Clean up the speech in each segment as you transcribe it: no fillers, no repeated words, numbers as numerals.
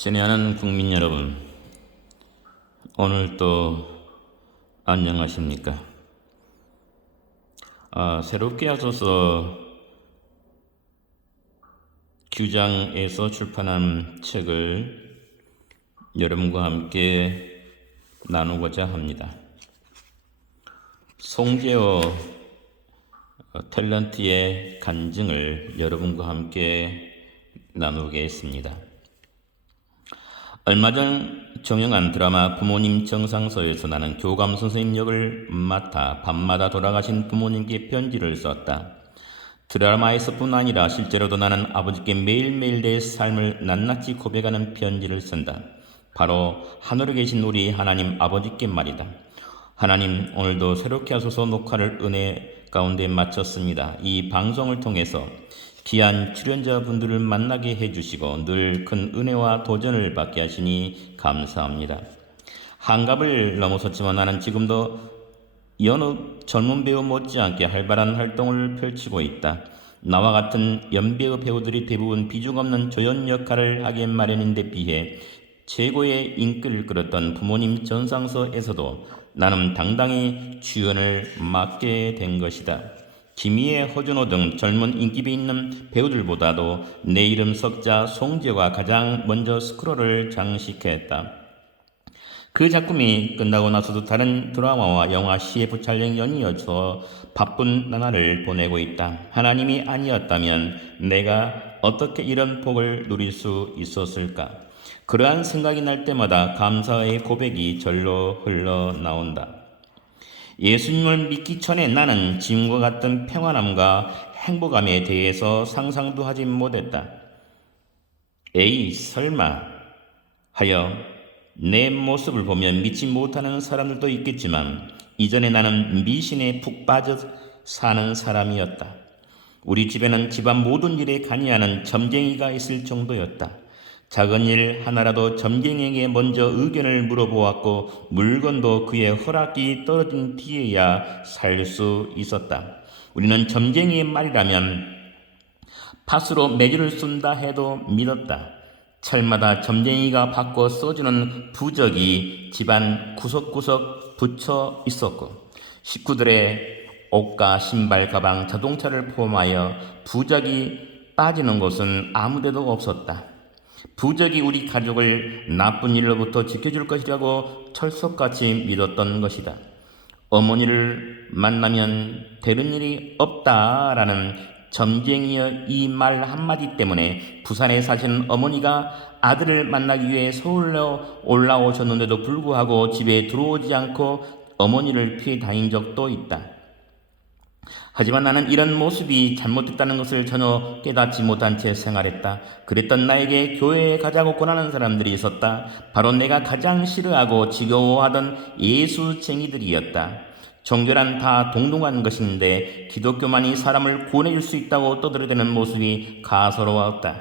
친애하는 국민 여러분, 오늘 또 안녕하십니까? 새롭게 하소서 규장에서 출판한 책을 여러분과 함께 나누고자 합니다. 송재호 탤런트의 간증을 여러분과 함께 나누겠습니다. 얼마 전 정영한 드라마 부모님 정상서에서 나는 교감 선생님 역을 맡아 밤마다 돌아가신 부모님께 편지를 썼다. 드라마에서뿐 아니라 실제로도 나는 아버지께 매일매일 내 삶을 낱낱이 고백하는 편지를 쓴다. 바로 하늘에 계신 우리 하나님 아버지께 말이다. 하나님, 오늘도 새롭게 하소서 녹화를 은혜 가운데 마쳤습니다. 이 방송을 통해서 귀한 출연자분들을 만나게 해주시고 늘 큰 은혜와 도전을 받게 하시니 감사합니다. 한갑을 넘어섰지만 나는 지금도 여느 젊은 배우 못지않게 활발한 활동을 펼치고 있다. 나와 같은 연배우 배우들이 대부분 비중 없는 조연 역할을 하기 마련인데 비해 최고의 인기를 끌었던 부모님 전상서에서도 나는 당당히 주연을 맡게 된 것이다. 김희애, 허준호 등 젊은 인기배 있는 배우들보다도 내 이름 석자 송재호가 가장 먼저 스크롤을 장식했다. 그 작품이 끝나고 나서도 다른 드라마와 영화 CF 촬영 연이어서 바쁜 나날을 보내고 있다. 하나님이 아니었다면 내가 어떻게 이런 복을 누릴 수 있었을까? 그러한 생각이 날 때마다 감사의 고백이 절로 흘러나온다. 예수님을 믿기 전에 나는 지금과 같은 평안함과 행복함에 대해서 상상도 하지 못했다. 에이, 설마 하여 내 모습을 보면 믿지 못하는 사람들도 있겠지만 이전에 나는 미신에 푹 빠져 사는 사람이었다. 우리 집에는 집안 모든 일에 관여하는 점쟁이가 있을 정도였다. 작은 일 하나라도 점쟁이에게 먼저 의견을 물어보았고 물건도 그의 허락이 떨어진 뒤에야 살 수 있었다. 우리는 점쟁이의 말이라면 팥으로 매주를 쏜다 해도 믿었다. 철마다 점쟁이가 바꿔 써주는 부적이 집안 구석구석 붙여 있었고 식구들의 옷과 신발, 가방, 자동차를 포함하여 부적이 빠지는 곳은 아무데도 없었다. 부적이 우리 가족을 나쁜 일로부터 지켜줄 것이라고 철석같이 믿었던 것이다. 어머니를 만나면 되는 일이 없다라는 점쟁이의 이 말 한마디 때문에 부산에 사시는 어머니가 아들을 만나기 위해 서울로 올라오셨는데도 불구하고 집에 들어오지 않고 어머니를 피해 다닌 적도 있다. 하지만 나는 이런 모습이 잘못됐다는 것을 전혀 깨닫지 못한 채 생활했다. 그랬던 나에게 교회에 가자고 권하는 사람들이 있었다. 바로 내가 가장 싫어하고 지겨워하던 예수쟁이들이었다. 종교란 다 동등한 것인데 기독교만이 사람을 구원해줄 수 있다고 떠들어대는 모습이 가소로웠다.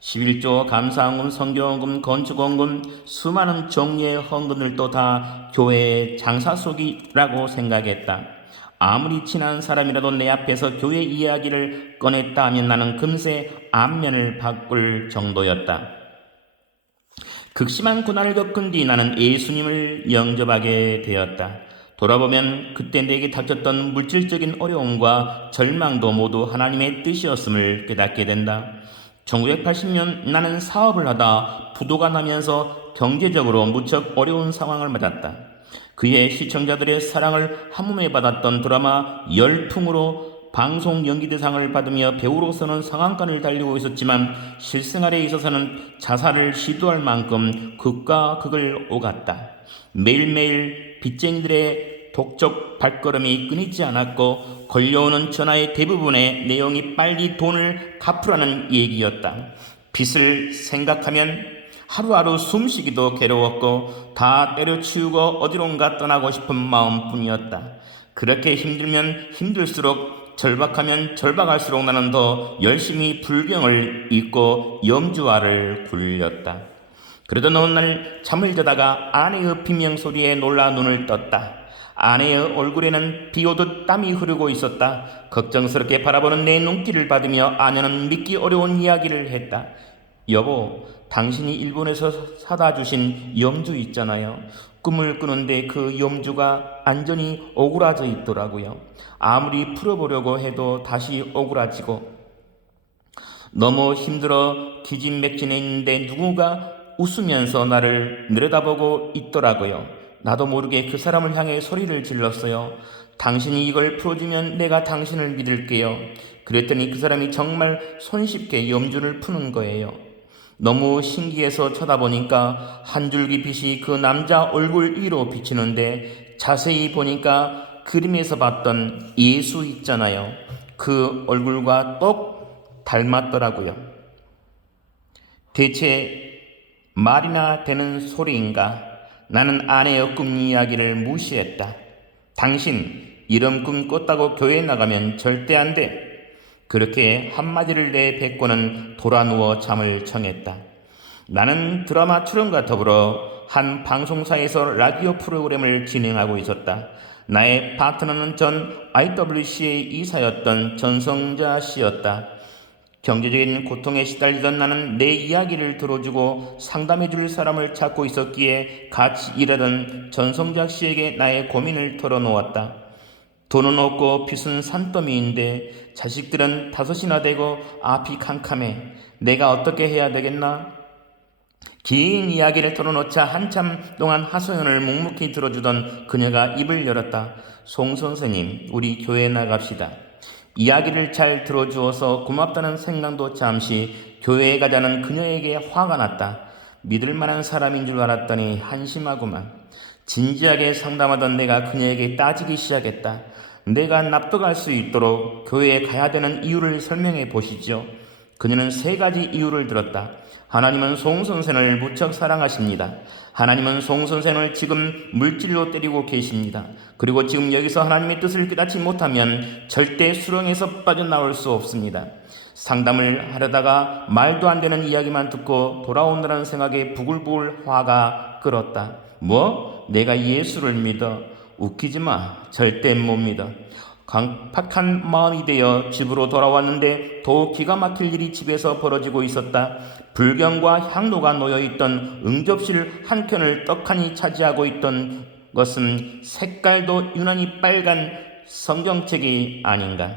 11조, 감사헌금, 성교헌금, 건축헌금, 수많은 종류의 헌금들도 다 교회의 장사속이라고 생각했다. 아무리 친한 사람이라도 내 앞에서 교회 이야기를 꺼냈다 하면 나는 금세 안면을 바꿀 정도였다. 극심한 고난을 겪은 뒤 나는 예수님을 영접하게 되었다. 돌아보면 그때 내게 닥쳤던 물질적인 어려움과 절망도 모두 하나님의 뜻이었음을 깨닫게 된다. 1980년 나는 사업을 하다 부도가 나면서 경제적으로 무척 어려운 상황을 맞았다. 그의 시청자들의 사랑을 한몸에 받았던 드라마 열풍으로 방송 연기대상을 받으며 배우로서는 상한간을 달리고 있었지만 실생활에 있어서는 자살을 시도할 만큼 극과 극을 오갔다. 매일매일 빚쟁이들의 독적 발걸음이 끊이지 않았고 걸려오는 전화의 대부분의 내용이 빨리 돈을 갚으라는 얘기였다. 빚을 생각하면 하루하루 숨쉬기도 괴로웠고 다 때려치우고 어디론가 떠나고 싶은 마음뿐이었다. 그렇게 힘들면 힘들수록 절박하면 절박할수록 나는 더 열심히 불경을 읽고 염주화를 굴렸다. 그러던 어느 날 잠을 자다가 아내의 비명소리에 놀라 눈을 떴다. 아내의 얼굴에는 비 오듯 땀이 흐르고 있었다. 걱정스럽게 바라보는 내 눈길을 받으며 아내는 믿기 어려운 이야기를 했다. 여보, 당신이 일본에서 사다 주신 염주 있잖아요. 꿈을 꾸는데 그 염주가 안전히 오그라져 있더라고요. 아무리 풀어보려고 해도 다시 오그라지고 너무 힘들어 기진맥진해 있는데 누군가 웃으면서 나를 내려다보고 있더라고요. 나도 모르게 그 사람을 향해 소리를 질렀어요. 당신이 이걸 풀어주면 내가 당신을 믿을게요. 그랬더니 그 사람이 정말 손쉽게 염주를 푸는 거예요. 너무 신기해서 쳐다보니까 한 줄기 빛이 그 남자 얼굴 위로 비치는데 자세히 보니까 그림에서 봤던 예수 있잖아요. 그 얼굴과 똑 닮았더라고요. 대체 말이나 되는 소리인가? 나는 아내의 꿈 이야기를 무시했다. 당신 이런 꿈 꿨다고 교회 나가면 절대 안 돼. 그렇게 한마디를 내뱉고는 돌아누워 잠을 청했다. 나는 드라마 출연과 더불어 한 방송사에서 라디오 프로그램을 진행하고 있었다. 나의 파트너는 전 IWC의 이사였던 전성자 씨였다. 경제적인 고통에 시달리던 나는 내 이야기를 들어주고 상담해줄 사람을 찾고 있었기에 같이 일하던 전성자 씨에게 나의 고민을 털어놓았다. 돈은 없고 빚은 산더미인데 자식들은 5이나 되고 앞이 캄캄해. 내가 어떻게 해야 되겠나? 긴 이야기를 털어놓자 한참 동안 하소연을 묵묵히 들어주던 그녀가 입을 열었다. 송 선생님, 우리 교회 나갑시다. 이야기를 잘 들어주어서 고맙다는 생각도 잠시 교회에 가자는 그녀에게 화가 났다. 믿을 만한 사람인 줄 알았더니 한심하구만. 진지하게 상담하던 내가 그녀에게 따지기 시작했다. 내가 납득할 수 있도록 교회에 가야 되는 이유를 설명해 보시죠. 그녀는 3가지 이유를 들었다. 하나님은 송 선생을 무척 사랑하십니다. 하나님은 송 선생을 지금 물질로 때리고 계십니다. 그리고 지금 여기서 하나님의 뜻을 깨닫지 못하면 절대 수렁에서 빠져나올 수 없습니다. 상담을 하려다가 말도 안 되는 이야기만 듣고 돌아온다는 생각에 부글부글 화가 끓었다. 뭐? 내가 예수를 믿어? 웃기지 마. 절대 못 믿어. 강팍한 마음이 되어 집으로 돌아왔는데 더욱 기가 막힐 일이 집에서 벌어지고 있었다. 불경과 향로가 놓여있던 응접실 한 켠을 떡하니 차지하고 있던 것은 색깔도 유난히 빨간 성경책이 아닌가.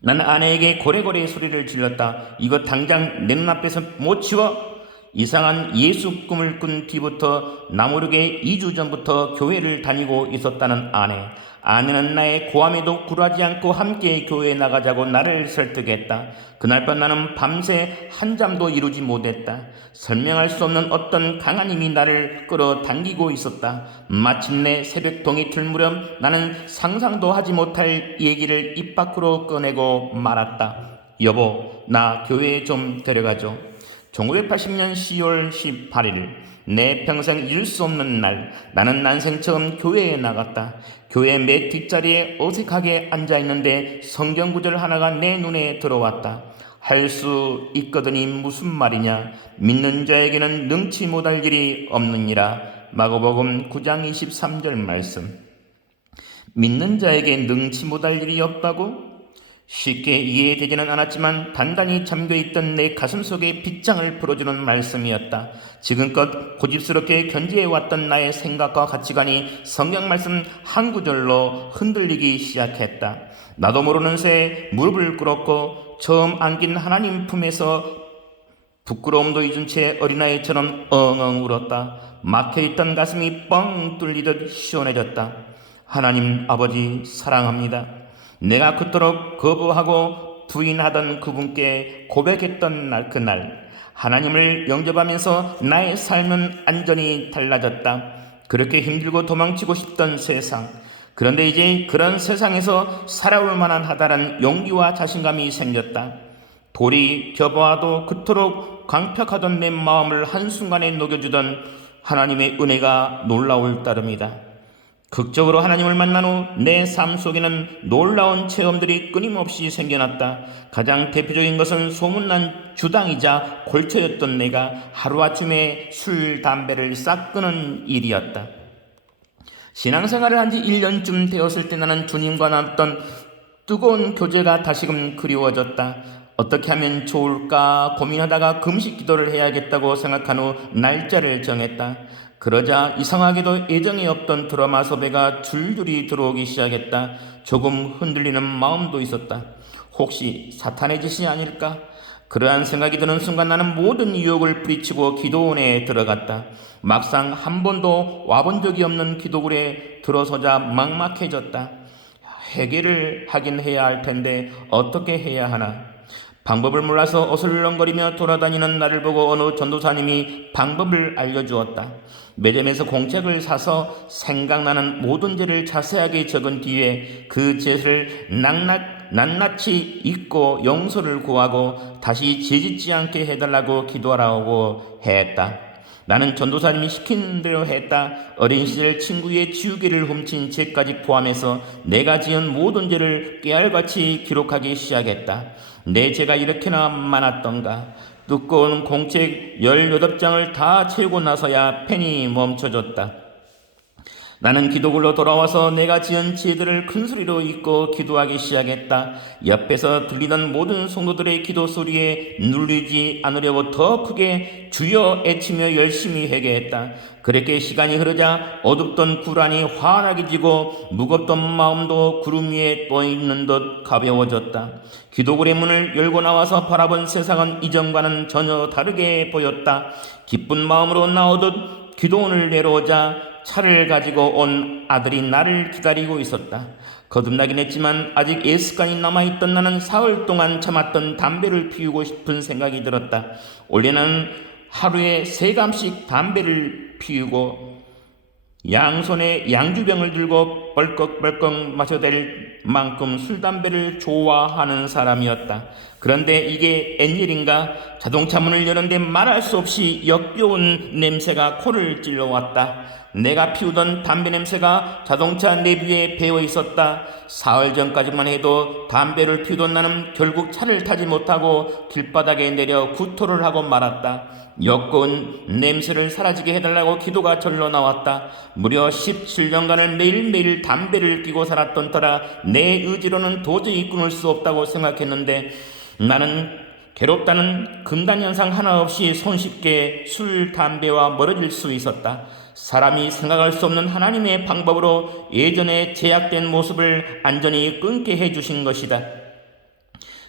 난 아내에게 고래고래 소리를 질렀다. 이거 당장 내 눈앞에서 못 치워? 이상한 예수 꿈을 꾼 뒤부터 나 모르게 2주 전부터 교회를 다니고 있었다는 아내. 아내는 나의 고함에도 굴하지 않고 함께 교회에 나가자고 나를 설득했다. 그날 밤 나는 밤새 한잠도 이루지 못했다. 설명할 수 없는 어떤 강한 힘이 나를 끌어당기고 있었다. 마침내 새벽동이 틀 무렵 나는 상상도 하지 못할 얘기를 입 밖으로 꺼내고 말았다. 여보, 나 교회에 좀 데려가줘. 1980년 10월 18일 내 평생 잊을 수 없는 날, 나는 난생 처음 교회에 나갔다. 교회 맨 뒷자리에 어색하게 앉아있는데 성경구절 하나가 내 눈에 들어왔다. 할 수 있거든이 무슨 말이냐? 믿는 자에게는 능치 못할 일이 없느니라. 마가복음 9장 23절 말씀. 믿는 자에게 능치 못할 일이 없다고? 쉽게 이해되지는 않았지만 단단히 잠겨있던 내 가슴속에 빗장을 풀어주는 말씀이었다. 지금껏 고집스럽게 견지해왔던 나의 생각과 가치관이 성경 말씀 한 구절로 흔들리기 시작했다. 나도 모르는 새에 무릎을 꿇었고 처음 안긴 하나님 품에서 부끄러움도 잊은 채 어린아이처럼 엉엉 울었다. 막혀있던 가슴이 뻥 뚫리듯 시원해졌다. 하나님 아버지 사랑합니다. 내가 그토록 거부하고 부인하던 그분께 고백했던 날, 그날 하나님을 영접하면서 나의 삶은 완전히 달라졌다. 그렇게 힘들고 도망치고 싶던 세상, 그런데 이제 그런 세상에서 살아올 만한 하다란 용기와 자신감이 생겼다. 돌이 겨보아도 그토록 광택하던 내 마음을 한순간에 녹여주던 하나님의 은혜가 놀라울 따름이다. 극적으로 하나님을 만난 후 내 삶 속에는 놀라운 체험들이 끊임없이 생겨났다. 가장 대표적인 것은 소문난 주당이자 골처였던 내가 하루아침에 술, 담배를 싹 끊은 일이었다. 신앙생활을 한 지 1년쯤 되었을 때 나는 주님과 나눴던 뜨거운 교제가 다시금 그리워졌다. 어떻게 하면 좋을까 고민하다가 금식 기도를 해야겠다고 생각한 후 날짜를 정했다. 그러자 이상하게도 예정에 없던 드라마 섭외가 줄줄이 들어오기 시작했다. 조금 흔들리는 마음도 있었다. 혹시 사탄의 짓이 아닐까? 그러한 생각이 드는 순간 나는 모든 유혹을 뿌리치고 기도원에 들어갔다. 막상 한 번도 와본 적이 없는 기도굴에 들어서자 막막해졌다. 회개를 하긴 해야 할 텐데 어떻게 해야 하나? 방법을 몰라서 어슬렁거리며 돌아다니는 나를 보고 어느 전도사님이 방법을 알려주었다. 매점에서 공책을 사서 생각나는 모든 죄를 자세하게 적은 뒤에 그 죄를 낱낱이 잊고 용서를 구하고 다시 죄짓지 않게 해달라고 기도하라고 했다. 나는 전도사님이 시킨 대로 했다. 어린 시절 친구의 지우개를 훔친 죄까지 포함해서 내가 지은 모든 죄를 깨알같이 기록하기 시작했다. 내 죄가 이렇게나 많았던가. 두꺼운 공책 18장을 다 채우고 나서야 펜이 멈춰졌다. 나는 기도굴로 돌아와서 내가 지은 죄들을 큰 소리로 읽고 기도하기 시작했다. 옆에서 들리던 모든 성도들의 기도 소리에 눌리지 않으려고 더 크게 주여 애치며 열심히 회개했다. 그렇게 시간이 흐르자 어둡던 구란이 환하게 지고 무겁던 마음도 구름 위에 떠있는 듯 가벼워졌다. 기도굴의 문을 열고 나와서 바라본 세상은 이전과는 전혀 다르게 보였다. 기쁜 마음으로 나오듯 기도원을 내려오자 차를 가지고 온 아들이 나를 기다리고 있었다. 거듭나긴 했지만 아직 예습관이 남아있던 나는 사흘 동안 참았던 담배를 피우고 싶은 생각이 들었다. 원래는 하루에 3감씩 담배를 피우고 양손에 양주병을 들고 벌컥벌컥 마셔댈 만큼 술, 담배를 좋아하는 사람이었다. 그런데 이게 웬일인가? 자동차 문을 여는데 말할 수 없이 역겨운 냄새가 코를 찔러왔다. 내가 피우던 담배 냄새가 자동차 내부에 배어 있었다. 사흘 전까지만 해도 담배를 피우던 나는 결국 차를 타지 못하고 길바닥에 내려 구토를 하고 말았다. 역겨운 냄새를 사라지게 해달라고 기도가 절로 나왔다. 무려 17년간을 매일매일 담배를 끼고 살았던 터라 내 의지로는 도저히 끊을 수 없다고 생각했는데 나는 괴롭다는 금단현상 하나 없이 손쉽게 술, 담배와 멀어질 수 있었다. 사람이 생각할 수 없는 하나님의 방법으로 예전의 제약된 모습을 안전히 끊게 해주신 것이다.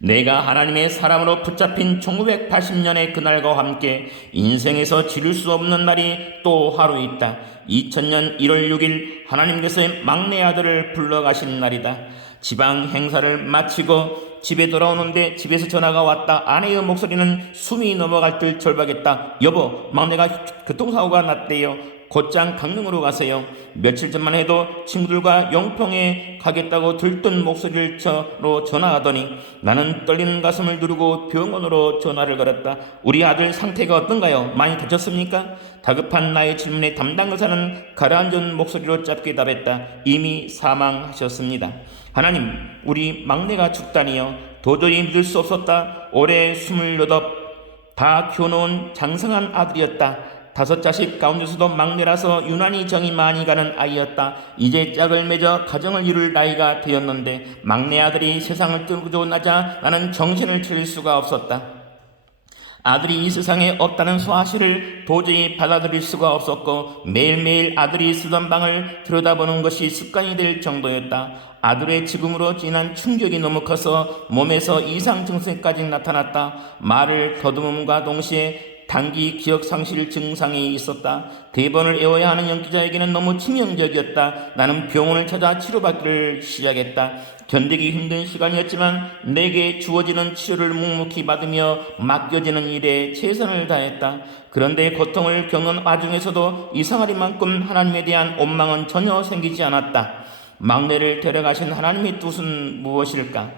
내가 하나님의 사람으로 붙잡힌 1980년의 그날과 함께 인생에서 지를 수 없는 날이 또 하루 있다. 2000년 1월 6일 하나님께서의 막내 아들을 불러가신 날이다. 지방 행사를 마치고 집에 돌아오는데 집에서 전화가 왔다. 아내의 목소리는 숨이 넘어갈 듯 절박했다. 여보, 막내가 교통사고가 났대요. 곧장 강릉으로 가세요. 며칠 전만 해도 친구들과 영평에 가겠다고 들뜬 목소리로 전화하더니 나는 떨리는 가슴을 누르고 병원으로 전화를 걸었다. 우리 아들 상태가 어떤가요? 많이 다쳤습니까? 다급한 나의 질문에 담당 의사는 가라앉은 목소리로 짧게 답했다. 이미 사망하셨습니다. 하나님, 우리 막내가 죽다니요. 도저히 믿을 수 없었다. 올해 28, 다 키워놓은 장성한 아들이었다. 5 자식 가운데서도 막내라서 유난히 정이 많이 가는 아이였다. 이제 짝을 맺어 가정을 이룰 나이가 되었는데 막내 아들이 세상을 뜨고 나자 나는 정신을 차릴 수가 없었다. 아들이 이 세상에 없다는 사실을 도저히 받아들일 수가 없었고 매일매일 아들이 쓰던 방을 들여다보는 것이 습관이 될 정도였다. 아들의 죽음으로 인한 충격이 너무 커서 몸에서 이상 증세까지 나타났다. 말을 더듬음과 동시에 단기 기억 상실 증상이 있었다. 대본을 외워야 하는 연기자에게는 너무 치명적이었다. 나는 병원을 찾아 치료받기를 시작했다. 견디기 힘든 시간이었지만 내게 주어지는 치료를 묵묵히 받으며 맡겨지는 일에 최선을 다했다. 그런데 고통을 겪는 와중에서도 이상하리만큼 하나님에 대한 원망은 전혀 생기지 않았다. 막내를 데려가신 하나님의 뜻은 무엇일까?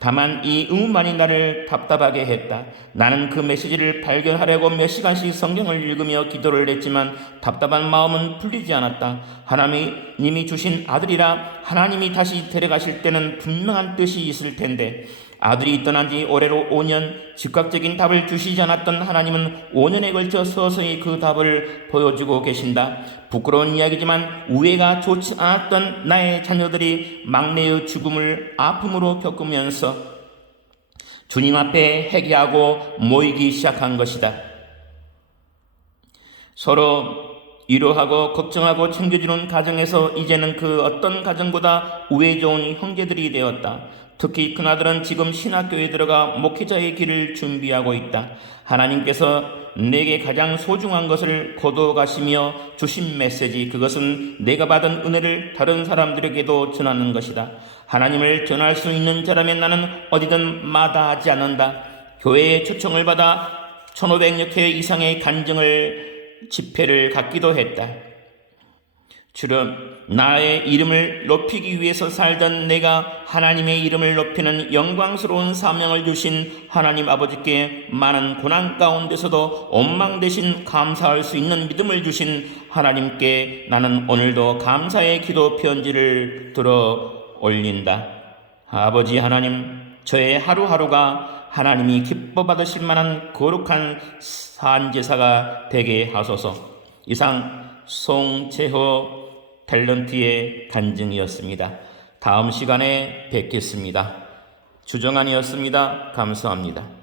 다만 이 의문만이 나를 답답하게 했다. 나는 그 메시지를 발견하려고 몇 시간씩 성경을 읽으며 기도를 했지만 답답한 마음은 풀리지 않았다. 하나님이 주신 아들이라 하나님이 다시 데려가실 때는 분명한 뜻이 있을 텐데 아들이 떠난 지 올해로 5년, 즉각적인 답을 주시지 않았던 하나님은 5년에 걸쳐 서서히 그 답을 보여주고 계신다. 부끄러운 이야기지만 우애가 좋지 않았던 나의 자녀들이 막내의 죽음을 아픔으로 겪으면서 주님 앞에 회개하고 모이기 시작한 것이다. 서로 위로하고 걱정하고 챙겨주는 가정에서 이제는 그 어떤 가정보다 우애 좋은 형제들이 되었다. 특히 큰아들은 지금 신학교에 들어가 목회자의 길을 준비하고 있다. 하나님께서 내게 가장 소중한 것을 거둬가시며 주신 메시지, 그것은 내가 받은 은혜를 다른 사람들에게도 전하는 것이다. 하나님을 전할 수 있는 자라면 나는 어디든 마다하지 않는다. 교회에 초청을 받아 1500여 회 이상의 간증을 집회를 갖기도 했다. 주름, 나의 이름을 높이기 위해서 살던 내가 하나님의 이름을 높이는 영광스러운 사명을 주신 하나님 아버지께 많은 고난 가운데서도 원망 대신 감사할 수 있는 믿음을 주신 하나님께 나는 오늘도 감사의 기도 편지를 들어 올린다. 아버지 하나님, 저의 하루하루가 하나님이 기뻐 받으실 만한 거룩한 산제사가 되게 하소서. 이상 송재호 탤런트의 간증이었습니다. 다음 시간에 뵙겠습니다. 주정환이었습니다. 감사합니다.